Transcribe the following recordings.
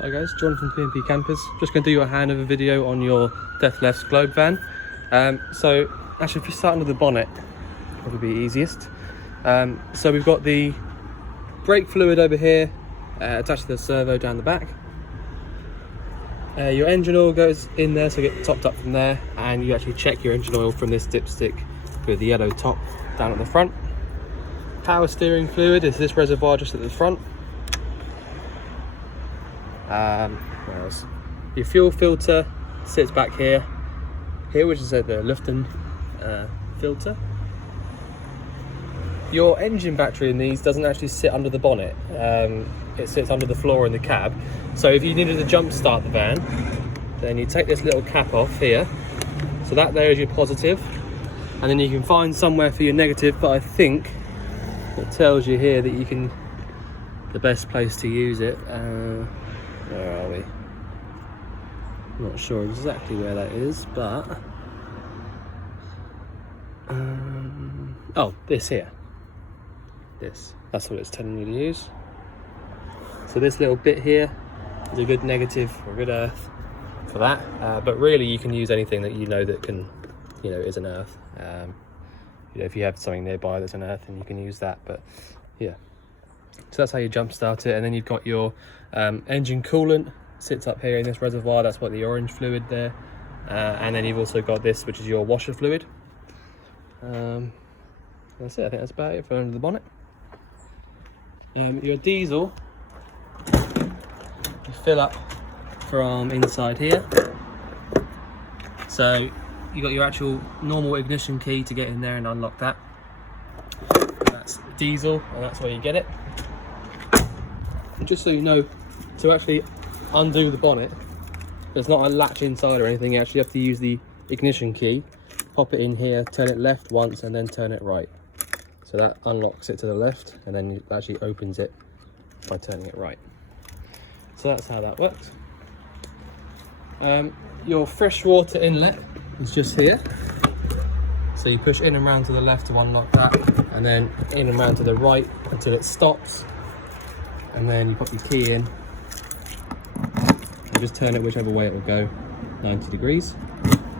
Hi guys, John from P&P Campers. Just going to do you a handover video on your Dethleffs globevan. So actually if you start under the bonnet, probably be easiest. So we've got the brake fluid over here attached to the servo down the back. Your engine oil goes in there, so you get topped up from there, and you actually check your engine oil from this dipstick with the yellow top down at the front. Power steering fluid is this reservoir just at the front. Where else? Your fuel filter sits back here, which is the Luften filter. Your engine battery in these doesn't actually sit under the bonnet. It sits under the floor in the cab. So if you needed to jump start the van, then you take this little cap off here. So that there is your positive, and then you can find somewhere for your negative, but I think it tells you here that you can, the best place to use it. Where are we? I'm not sure exactly where that is, but oh, this here. That's what it's telling you to use. So this little bit here is a good negative or a good earth for that. But really, you can use anything that you know that can, is an earth. If you have something nearby that's an earth, then you can use that. But yeah. So that's how you jump start it, and then you've got your engine coolant sits up here in this reservoir. That's what the orange fluid there, and then you've also got this, which is your washer fluid. That's it. I think that's about it for under the bonnet. Your diesel, you fill up from inside here. So you got your actual normal ignition key to get in there and unlock that. That's diesel, and that's where you get it. And just so you know, to actually undo the bonnet, there's not a latch inside or anything. You actually have to use the ignition key, pop it in here, turn it left once, and then turn it right. So that unlocks it to the left, and then it actually opens it by turning it right. So that's how that works. Your freshwater inlet is just here. So you push in and round to the left to unlock that, and then in and round to the right until it stops. And then you pop your key in and just turn it whichever way it will go, 90 degrees.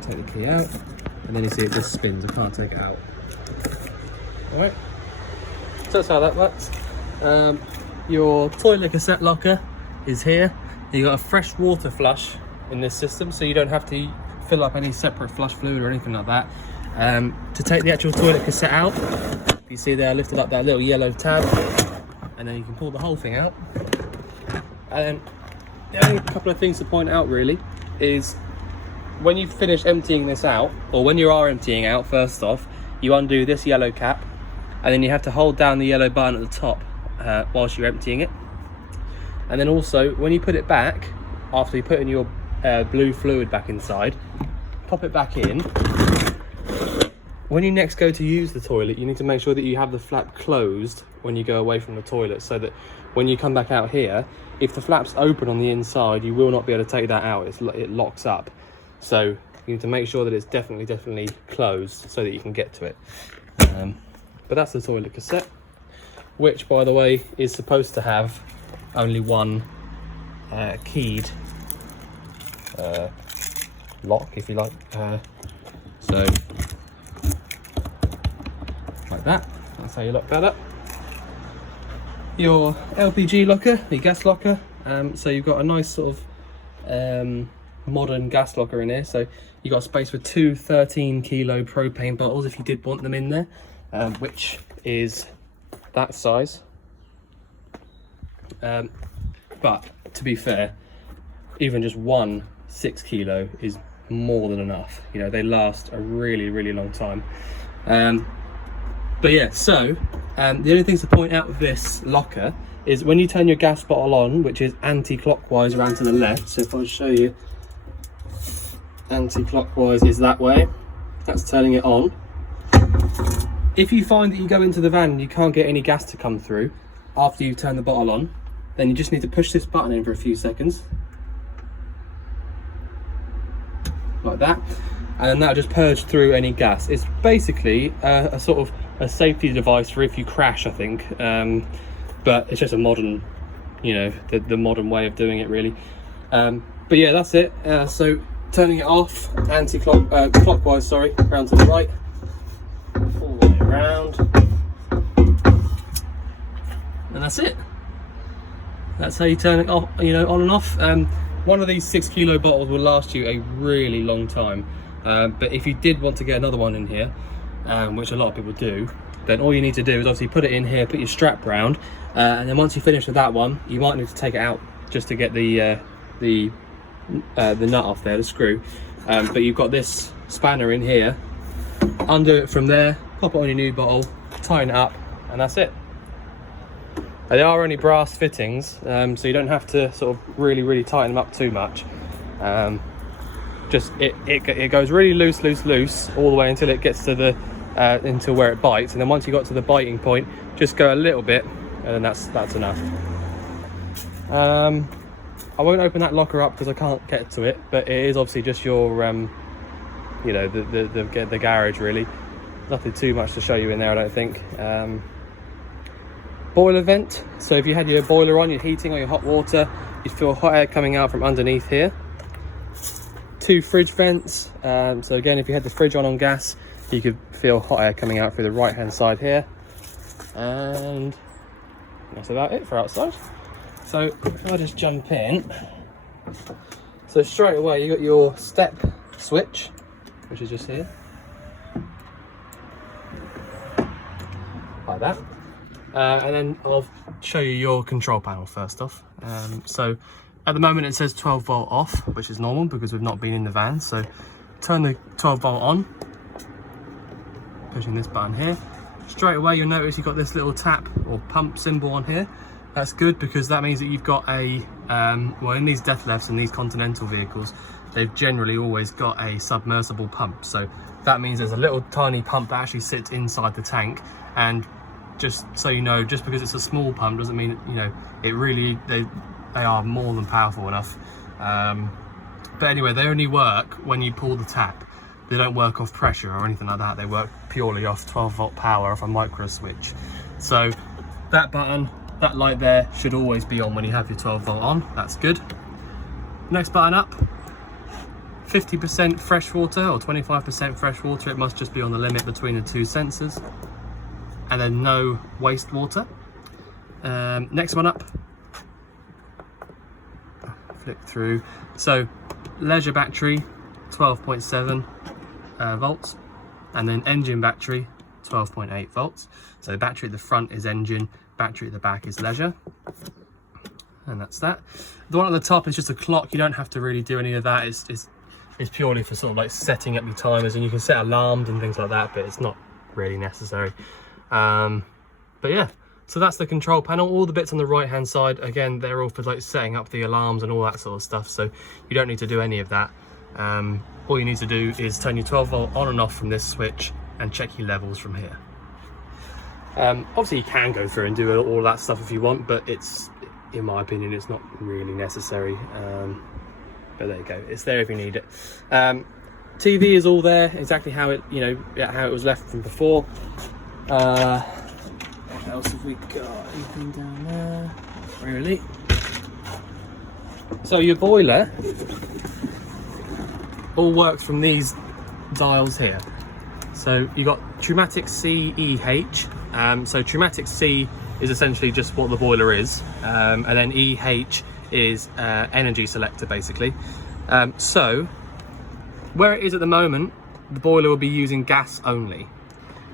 Take the key out, and then you see it just spins. You can't take it out. Alright, so that's how that works. Your toilet cassette locker is here. You got a fresh water flush in this system, so you don't have to fill up any separate flush fluid or anything like that. To take the actual toilet cassette out, you see there I lifted up that little yellow tab, and then you can pull the whole thing out. And the only couple of things to point out really is when you finish emptying this out, or when you are emptying out, first off, you undo this yellow cap, and then you have to hold down the yellow button at the top whilst you're emptying it. And then also, when you put it back, after you put in your blue fluid back inside, pop it back in. When you next go to use the toilet, you need to make sure that you have the flap closed when you go away from the toilet, so that when you come back out here, if the flap's open on the inside, you will not be able to take that out. It locks up. So you need to make sure that it's definitely closed so that you can get to it. But that's the toilet cassette, which, by the way, is supposed to have only one keyed lock, if you like. So like that. That's how you lock that up. Your LPG locker, the gas locker. So you've got a nice sort of modern gas locker in here. So you got space for two 13 kilo propane bottles if you did want them in there, which is that size. But to be fair, even just one 6 kilo is more than enough. They last a really long time. But yeah, so the only things to point out with this locker is when you turn your gas bottle on, which is anti-clockwise around to the left. So if I show you, anti-clockwise is that way. That's turning it on. If you find that you go into the van and you can't get any gas to come through after you turn the bottle on, then you just need to push this button in for a few seconds. Like that. And then that'll just purge through any gas. It's basically a sort of a safety device for if you crash, I think. But it's just a modern you know, the modern way of doing it really. But yeah, that's it. So turning it off clockwise, sorry, round to the right, all the way around, and that's it. That's how you turn it off, you know, on and off. One of these 6 kilo bottles will last you a really long time. But if you did want to get another one in here, which a lot of people do, then all you need to do is obviously put it in here, put your strap round, and then once you finish with that one, you might need to take it out just to get the nut off there, the screw. But you've got this spanner in here, undo it from there, pop it on your new bottle, tighten it up, and that's it. They are only brass fittings, so you don't have to sort of really tighten them up too much. Just it goes really loose all the way until it gets to the until where it bites, and then once you got to the biting point, just go a little bit, and then that's enough. I won't open that locker up because I can't get to it, but it is obviously just your you know, the garage really. Nothing too much to show you in there, I don't think. Boiler vent, so if you had your boiler on, your heating or your hot water, you'd feel hot air coming out from underneath here. 2 fridge vents, so again, if you had the fridge on gas, you could feel hot air coming out through the right hand side here. And that's about it for outside. So if I just jump in, so straight away you got your step switch, which is just here, like that. And then I'll show you your control panel first off. So at the moment it says 12 volt off, which is normal because we've not been in the van. So turn the 12 volt on, pushing this button here. Straight away you'll notice you've got this little tap or pump symbol on here. That's good because that means that you've got a, well, in these Dethleffs and these Continental vehicles, they've generally always got a submersible pump. So that means there's a little tiny pump that actually sits inside the tank. And just so you know, just because it's a small pump doesn't mean, you know, it really, they are more than powerful enough. But anyway, they only work when you pull the tap. They don't work off pressure or anything like that. They work purely off 12 volt power off a micro switch. So that button, that light there should always be on when you have your 12 volt on. That's good. Next button up, 50% fresh water or 25% fresh water. It must just be on the limit between the 2 sensors. And then no wastewater. Next one up, flick through. So leisure battery, 12.7 volts, and then engine battery, 12.8 volts. So battery at the front is engine, battery at the back is leisure, and that's that. The one at the top is just a clock. You don't have to really do any of that. It's purely for sort of like setting up your timers, and you can set alarms and things like that, but it's not really necessary. But yeah, so that's the control panel. All the bits on the right hand side, again, they're all for like setting up the alarms and all that sort of stuff, so you don't need to do any of that. All you need to do is turn your 12 volt on and off from this switch and check your levels from here. Obviously you can go through and do all that stuff if you want, but it's, in my opinion, it's not really necessary. But there you go, it's there if you need it. TV is all there, exactly how it, you know, how it was left from before. What else have we got? Anything down there? Not really. So your boiler all works from these dials here. So you got Pneumatic C, EH. So Pneumatic C is essentially just what the boiler is, and then EH is energy selector basically. So where it is at the moment, the boiler will be using gas only.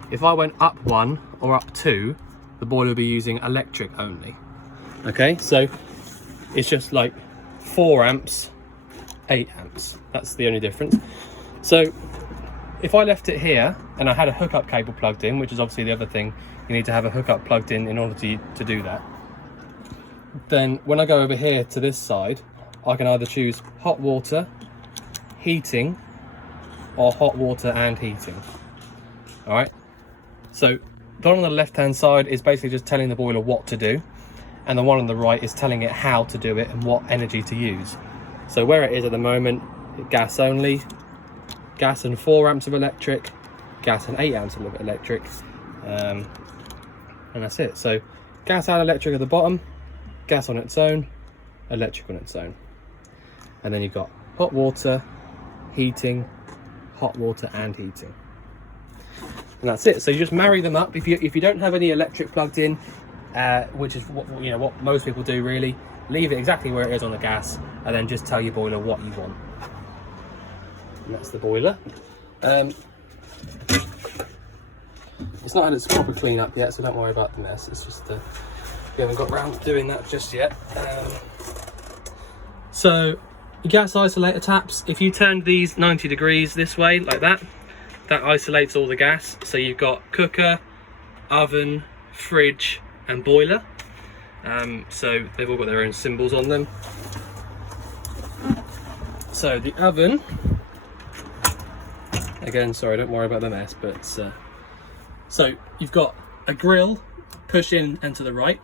If I went up 1 or up 2, the boiler will be using electric only. Okay, so it's just like 4 amps, 8 amps. That's the only difference. So if I left it here and I had a hookup cable plugged in, which is obviously the other thing, you need to have a hookup plugged in order to do that. Then when I go over here to this side, I can either choose hot water, heating, or hot water and heating. All right. So the one on the left hand side is basically just telling the boiler what to do, and the one on the right is telling it how to do it and what energy to use. So where it is at the moment, gas only, gas and 4 amps of electric, gas and 8 amps of electric, and that's it. So gas and electric at the bottom, gas on its own, electric on its own. And then you've got hot water, heating, hot water and heating. And that's it. So you just marry them up. If you don't have any electric plugged in, which is what most people do really, leave it exactly where it is on the gas, and then just tell your boiler what you want. And that's the boiler. It's not had its proper clean up yet, so don't worry about the mess. It's just we haven't got round to doing that just yet. So your gas isolator taps, if you turn these 90 degrees this way like that, that isolates all the gas. So you've got cooker, oven, fridge and boiler. So they've all got their own symbols on them. So the oven, again, sorry, don't worry about the mess, but so you've got a grill, push in and to the right,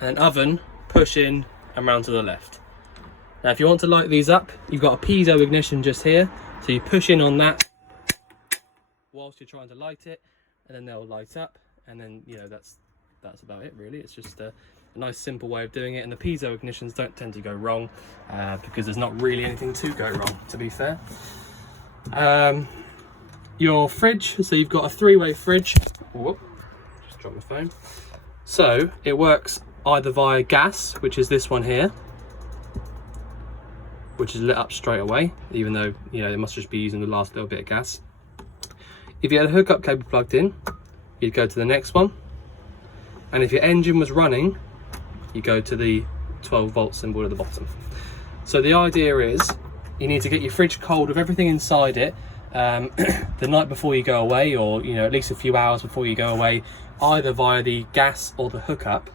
and an oven, push in and round to the left. Now if you want to light these up, you've got a piezo ignition just here, so you push in on that whilst you're trying to light it, and then they'll light up, and then that's about it really. It's just a nice simple way of doing it, and the piezo ignitions don't tend to go wrong because there's not really anything to go wrong, to be fair. Your fridge, so you've got a 3-way fridge. Whoop, just dropped my phone. So it works either via gas, which is this one here, which is lit up straight away, even though they must just be using the last little bit of gas. If you had a hookup cable plugged in, you'd go to the next one, and if your engine was running, you go to the 12-volt symbol at the bottom. So the idea is you need to get your fridge cold with everything inside it the night before you go away, or at least a few hours before you go away, either via the gas or the hookup,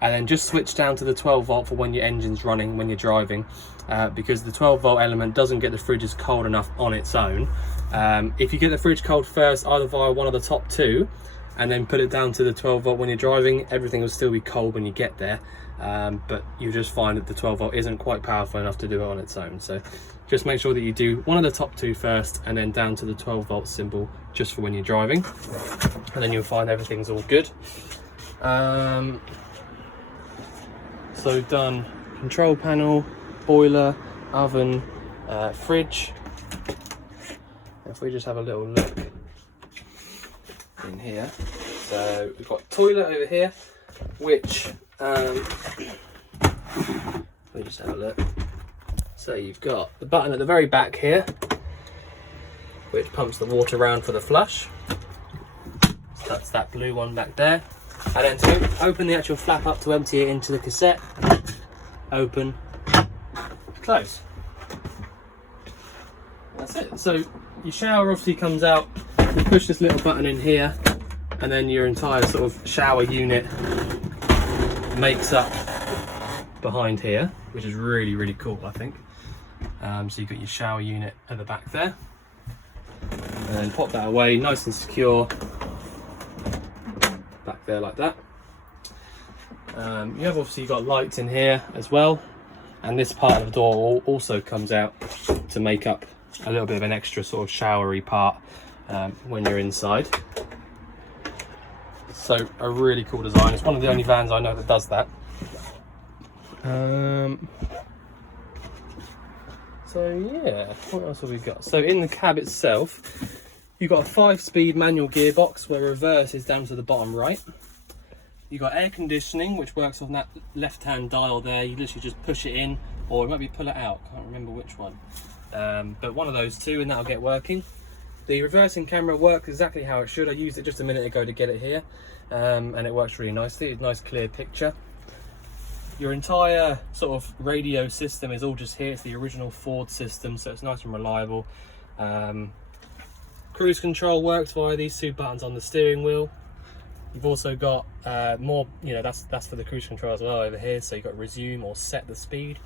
and then just switch down to the 12-volt for when your engine's running, when you're driving, because the 12-volt element doesn't get the fridges cold enough on its own. If you get the fridge cold first, either via one of the top two, and then put it down to the 12-volt when you're driving, everything will still be cold when you get there, but you just find that the 12-volt isn't quite powerful enough to do it on its own. So just make sure that you do one of the top two first, and then down to the 12-volt symbol just for when you're driving, and then you'll find everything's all good. So we've done control panel, boiler, oven, fridge. If we just have a little look in here, so we've got toilet over here, which let me just have a look. So you've got the button at the very back here, which pumps the water around for the flush. So that's that blue one back there. And then to open the actual flap up to empty it into the cassette, open, close. That's it. So your shower obviously comes out, you push this little button in here, and then your entire sort of shower unit makes up behind here, which is really, really cool, I think. So you've got your shower unit at the back there, and then pop that away nice and secure back there like that. You have obviously got lights in here as well, and this part of the door also comes out to make up a little bit of an extra sort of showery part when you're inside. So a really cool design. It's one of the only vans I know that does that. So yeah, what else have we got? So in the cab itself, you've got a 5-speed manual gearbox where reverse is down to the bottom right. You've got air conditioning, which works on that left-hand dial there. You literally just push it in, or it might be pull it out. Can't remember which one. But one of those two, and that'll get working. The reversing camera works exactly how it should. I used it just a minute ago to get it here, and it works really nicely. It's a nice clear picture. Your entire sort of radio system is all just here. It's the original Ford system, so it's nice and reliable. Cruise control works via these two buttons on the steering wheel. You've also got more, that's for the cruise control as well over here. So you've got resume or set the speed.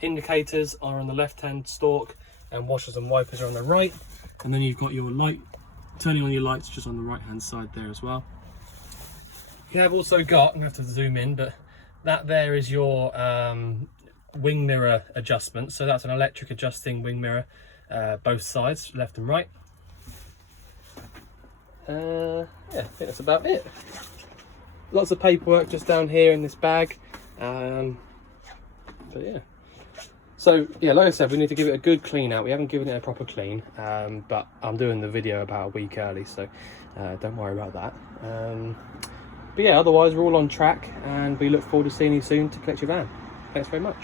Indicators are on the left-hand stalk, and washers and wipers are on the right. And then you've got your light, turning on your lights just on the right-hand side there as well. You have also got, I'm going to have to zoom in, but that there is your wing mirror adjustment. So that's an electric adjusting wing mirror, both sides, left and right. Yeah, I think that's about it. lots of paperwork just down here in this bag. But yeah. So yeah, like I said, we need to give it a good clean out. We haven't given it a proper clean, but I'm doing the video about a week early, so don't worry about that. But yeah, otherwise we're all on track, and we look forward to seeing you soon to collect your van. Thanks very much.